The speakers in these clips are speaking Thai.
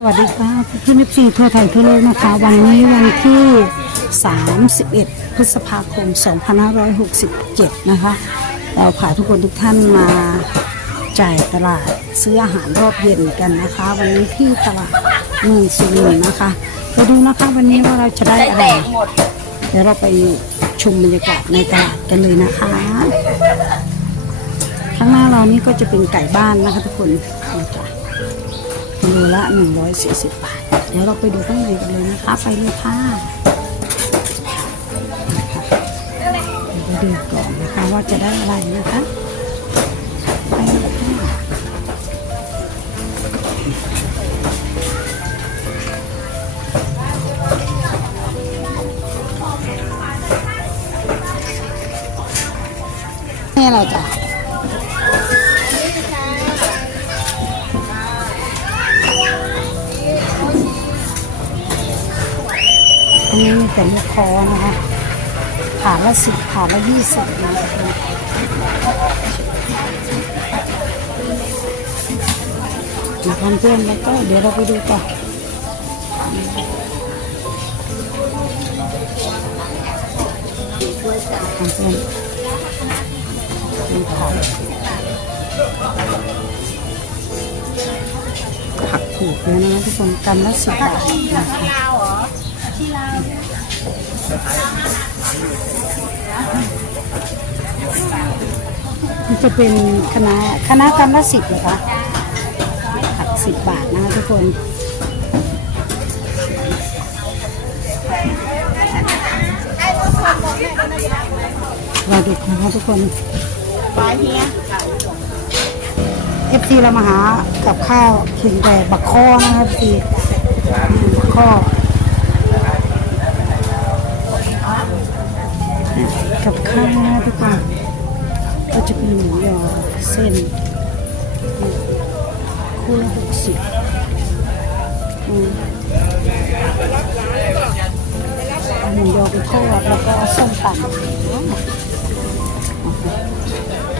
สวัสดีค่ะเพื่อนๆซีทั่วไทยทั่วโลกนะคะ วันนี้วันที่ 31 พฤษภาคม 2567 นะคะ เราพาทุกคนทุกท่านมาจ่ายตลาดซื้ออาหารรอบเย็นกันนะคะ วันนี้ที่ตลาดเมืองสุรินทร์นะคะไปดูนะคะวันนี้ว่าเราจะได้อะไร เดี๋ยวเราไปชมบรรยากาศในตลาดกันเลยนะคะข้างหน้าเรานี่ก็จะเป็นไก่บ้านนะคะทุกคนนี่ะ โลละ 140 บาท เดี๋ยวเราไปดูข้างในกันเลยนะคะ ไปเลยค่ะเดี๋ยวไปดูก่อนนะคะว่าจะได้อะไรนะคะไปเลยค่ะนี่เราจะ คอนะคะถาดละสิบถาดละยี่สิบนะคะมาเพื่อนแล้วก็เดี๋ยวเราไปดูต่อเพื่อนดูผักผักถูกเลยนะทุกคนกันละสิบบาทนะคะ นจะเป็นคณะคณะกรรมละสิบเหรอคะผักสิบบาทนะคะทุกคนเราดูนะคะทุกคนเอฟซีเรามาหากับข้าวถึงแต่บักข้อนะคะเอฟซีบักข้อ กับข้าวนะทุกคนก็จะเป็นหมูยอเส้น คู่ละหกสิบหมูยอไปทอดแล้วก็ส้มตำ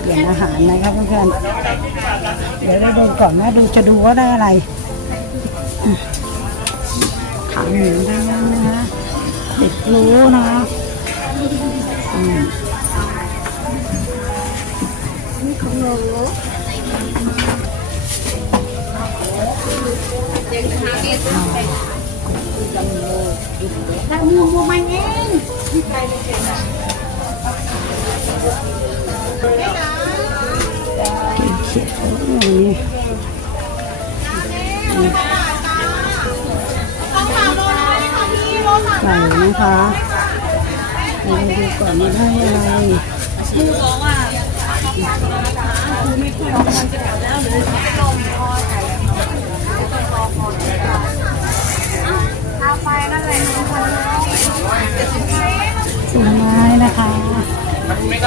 เปลี่ยนอาหารนะครับเพื่อนๆ เดี๋ยวได้ดูก่อนนะดูจะดูว่าได้อะไร ขาหมูได้แล้วนะคะเด็กรู้นะ คะอืมนี่ของหนูเรามูมูมาเองเขียดโอ้ยไก่นะคะเรา ดูก่อนว่าได้อะไรผลไม้นะคะ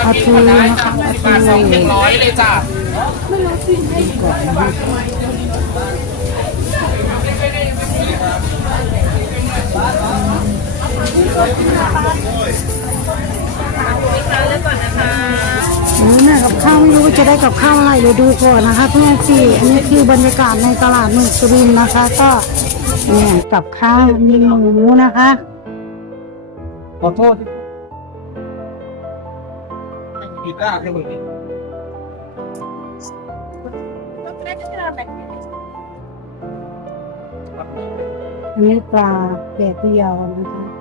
เอาทูนะคะเอาทูสองหนึ่งร้อยเลยจ้ะก่อนนะคะโอ้ แม่กับข้าวไม่รู้ว่าจะได้กับข้าวอะไรเดี๋ยวดูก่อนนะคะเพื่อนสิอันนี้คือบรรยากาศในตลาดเมืองสุรินทร์นะคะ ก็เนี่ยกับข้าวมีหมูนะคะขอโทษผิดได้แค่มึงอันนี้ปลาแดดเดียวนะคะ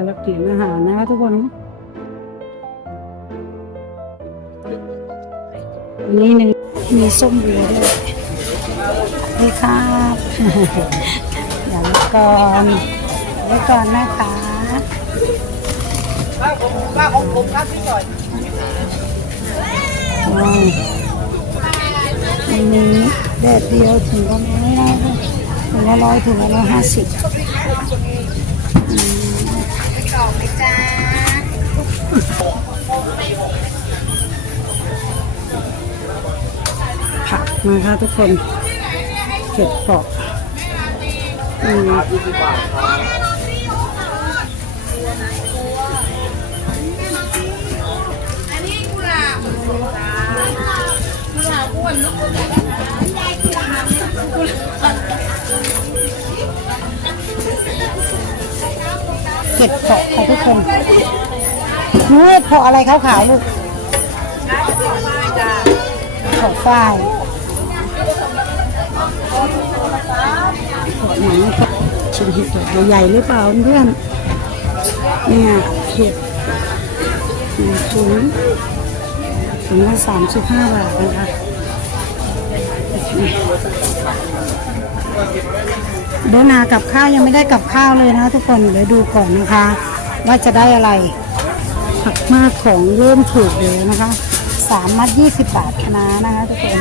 เดี๋ยวเราเปลี่ยนอาหารนะคะทุกคนนนี้หนึ่งมีส้มบัวด้วยนี่ครับเดี๋ยวก่อนเดี๋ยวก่อนนะคะป้าของผมครับพี่ก่อนว้าวอันนี้แดดเดียวถึงละร้อยนะคะถึงละร้อยถึงละร้อยห้าสิบ ผักนะคะทุกคนเก็บปอกอืมยี่สิบบาทครับอันนี้กุหลาบเห็ด เพาะค่ะทุกคนรู้เห็ดพาะอะไรขาวๆลูกเพาะฝ้ายเพาะหนังชิ้นเห็ดตัวใหญ่หรือเปล่าเพื่อนเนี่ยเห็ดหนึ่งถุงถุงละสามสิบห้าบาทนะคะ เดี๋ยวนากับข้าวยังไม่ได้กับข้าวเลยนะทุกคนเดี๋ยวดูก่อนนะคะ ว่าจะได้อะไรผักมากของเริ่มถูกเลยนะคะสามมัดยี่สิบบาทคณะนะคะทุกคน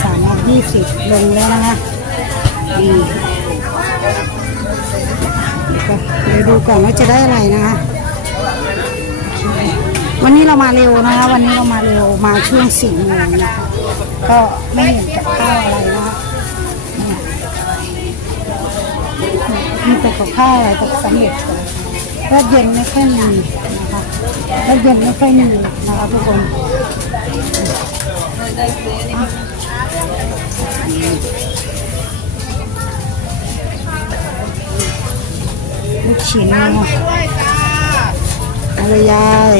สามมัดยี่สิบลงแล้วนะคะนี่เดี๋ยวดูก่อนว่าจะได้อะไรนะคะวันนี้เรามาเร็วนะคะวันนี้เรามาเร็วมาช่วงสี่โมงนะคะ ก็ไม่เห็นกับข้าวอะไรนะคะเนี่ยมีแต่กับข้าวอะไรแต่สำเร็จรถเย็นไม่ค่อยมีนะคะรถเย็นไม่ค่อยมีนะคะทุกคนลูกชิ้นเนะอะไรยาย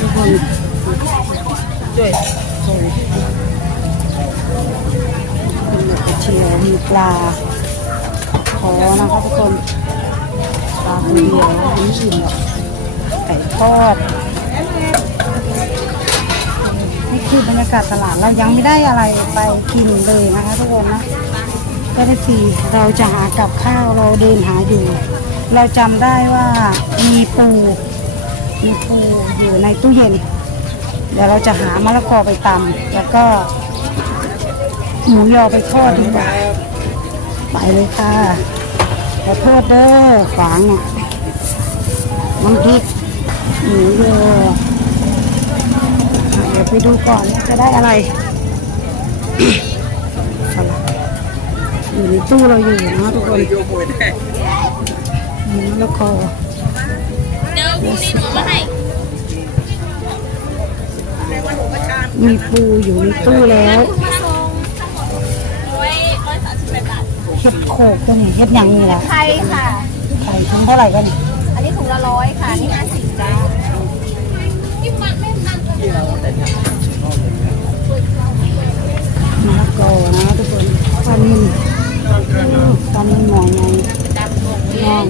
ทุกคน ด้วยเป็นกระเทียมมีปลาขอนะคะทุกคนปลาตัวเดียวไม่อิ่มหรอกไก่ทอดนี่คือบรรยากาศตลาดเรายังไม่ได้อะไรไปกินเลยนะคะทุกคนนะก็ได้ทีเราจะหากับข้าวเราเดินหาอยู่ เราจำได้ว่ามีปูมีปูอยู่ในตู้เย็น เดี๋ยวเราจะหามะละกอไปตำแล้วก็หมูยอไปทอดดีกว่าไปเลยค่ะขอโทษเด้อฝางอะน้ำพริกหมูยอเดี๋ยวไปดูก่อนจะได้อะไรอยู่ในตู้เราอยู่นะทุกคนมวยได้มีมะละกอเดี๋ยวพรุ่งนี้หนูมาให้ มีปูอยู่ในตู้แล้วคุณมาส่งร้อยร้อยสามสิบแปดบาทเห็ดโขกตัวนี้เห็ดหยังนี่แหละไทยค่ะ ไข่ถุงเท่าไหร่กันนี่อันนี้ถุงละร้อยค่ะ นี่ห้าสิบจ้าที่มันไม่ทันมะละกอนะทุกคนปลานิลปลานิลหมอใหญ่น้อง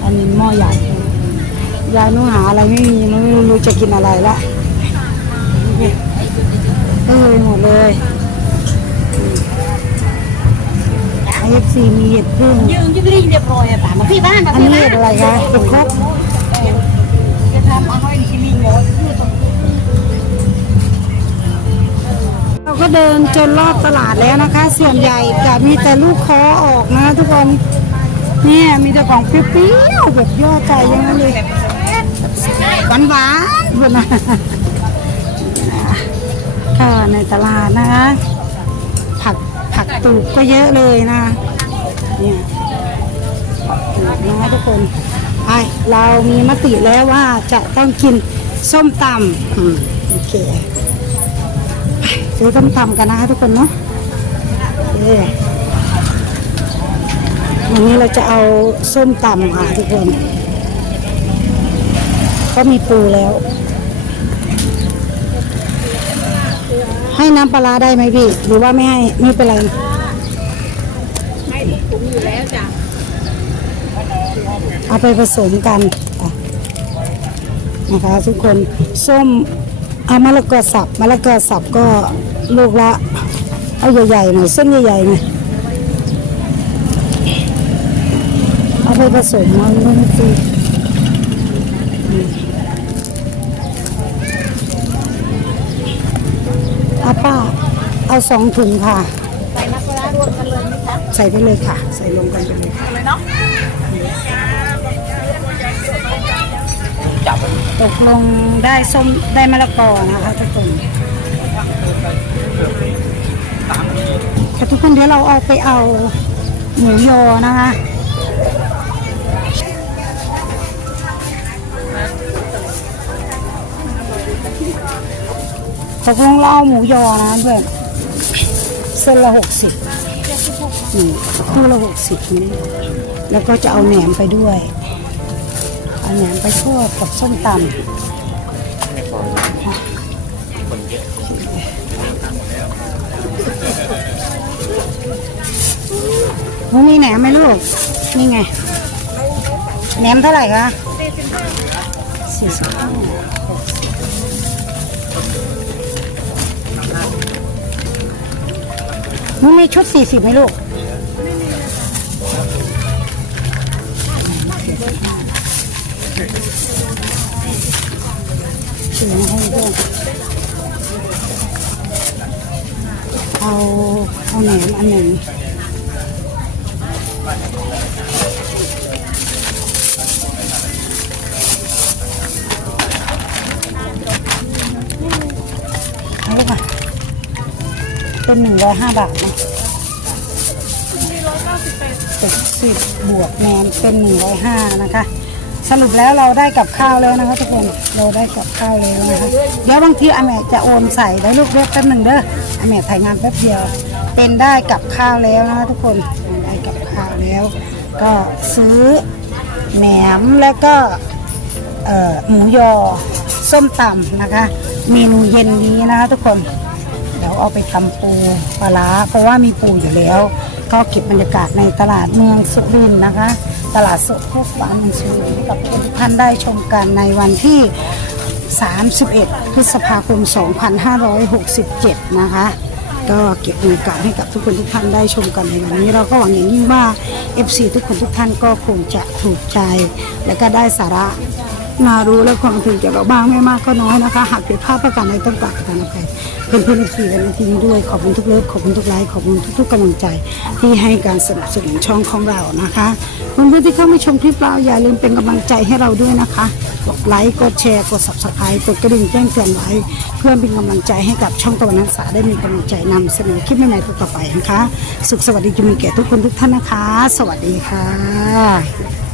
ปลานิลหม้อใหญ่ยายหนูหาอะไรไม่มีหนูไม่ รู้จะกินอะไรละเออหมดเลยไอเอฟซีมีเห็ดพึ่งยืนยืดรีเรียบร้อยอะตามมาพี่บ้านมาอันนี้เห็ดอะไรคะเห็ดครบจะทำเอาให้กินลิงเลยเราก็เดินจนรอบตลาดแล้วนะคะ ส่วนใหญ่จะมีแต่ลูกคอออกนะทุกคนเนี่ยมีแต่ของเปรี้ยวๆแบบย่อใจอยังนั้นเลยหวานหวานๆพุ่นนะค่ะในตลาดนะคะผักผักตูกก็เยอะเลยนะเนี่ยผักตูกนะทุกคนไปเรามีมติแล้วว่าจะต้องกินส้มตำอืมโอเคซื้อต้มตำกันนะคะทุกคนเนาะวันนี้เราจะเอาส้มตำค่ะทุกคน ก็มีปูแล้ว ให้น้ำปลาร้าได้ไหมพี่ หรือว่าไม่ให้ไม่เป็นไรให้ทุกถุงอยู่แล้วจ้ะเอาไปผสมกันอะนะคะทุกคนส้มเอามะละกอสับมะละกอสับก็ลูกละเอาใหญ่ๆหน่อยเส้นใหญ่ๆหน่อยเอาไปผสมมันมันสิเอาาสองถุงค่ะ ใส่มะกระรวมกันเลยไหมคะใส่ไปเลยค่ะ ใส่รวมกันไปเลยเลยเนาะตกลงได้ส้มได้มะละกอนะคะทุกคนค่ะทุกคนเดี๋ยวเราเอาไปเอาหมูยอนะคะตกลงเราเอาหมูยอนะเพื่อน ส้นละหกสิบนี่คู่ละหกสิบนี่แล้วก็จะเอาแหนมไปด้วย เอาแหนมไปทอดกับส้มตำหนูมีแหนมไหมลูก นี่ไง แหนมเท่าไหร่คะสี่สิบห้า หนูมีชุดสี่สิบไหมลูกถือมาให้ด้วยเอาเอาแหนมอันหนึ่ง เป็นหนึ่งร้อยห้าบาทนะเจ็ดสิบบวกแหนมเป็นหนึ่งร้อยห้านะคะ สรุปแล้วเราได้กับข้าวแล้วนะคะทุกคนเราได้กับข้าวแล้วนะคะเดี๋ยวบางทีอาแม่จะโอนใส่ได้ลูกเล็กแป๊บหนึ่งเด้ออาแม่ถ่ายงานแป๊บเดียว เป็นได้กับข้าวแล้วนะคะทุกคนได้กับข้าวแล้ว ก็ซื้อแหนมแล้วก็เอ่อหมูยอส้มตำนะคะ เมนูเย็นนี้นะคะทุกคนเดี๋ยวเอาไปทำปูปลาร้าเพราะว่ามีปูอยู่แล้ว ก็เก็บบรรยากาศในตลาดเมืองสุรินทร์นะคะ ตลาดสดเทศบาลเมืองสุรินทร์ให้กับทุกท่านได้ชมกันในวันที่ 31 พฤษภาคม 2567 นะคะก็เก็บบรรยากาศให้กับทุกคนทุกท่านได้ชมกันในวันนี้ เราก็หวังอย่างยิ่งว่า FC ทุกคนทุกท่านก็คงจะถูกใจ และก็ได้สาระ น่ารู้และความถึงเกี่ยวกับบ้างไม่มากก็น้อยนะคะ หากผิดพลาดประการใดต้องกราบขอโทษอภัยเพื่อนเพื่อนสี่ในที่นี้ด้วยขอบคุณทุกเลิฟขอบคุณทุกไลค์ขอบคุณทุกๆกำลังใจ ที่ให้การสนับสนุนช่องของเรานะคะเพื่อนเพื่อนๆที่เข้ามาชมคลิปเราอย่าลืมเป็นกำลังใจให้เราด้วยนะคะกดไลค์กดแชร์กด subscribe กดกระดิ่งแจ้งเตือนไว้เพื่อเป็นกำลังใจให้กับช่องตะวันนักษาได้มีกำลังใจนำเสนอคลิปใหม่ๆต่อไปนะคะ สุขสวัสดีจะมีแก่ทุกคนทุกท่านนะคะ สวัสดีค่ะ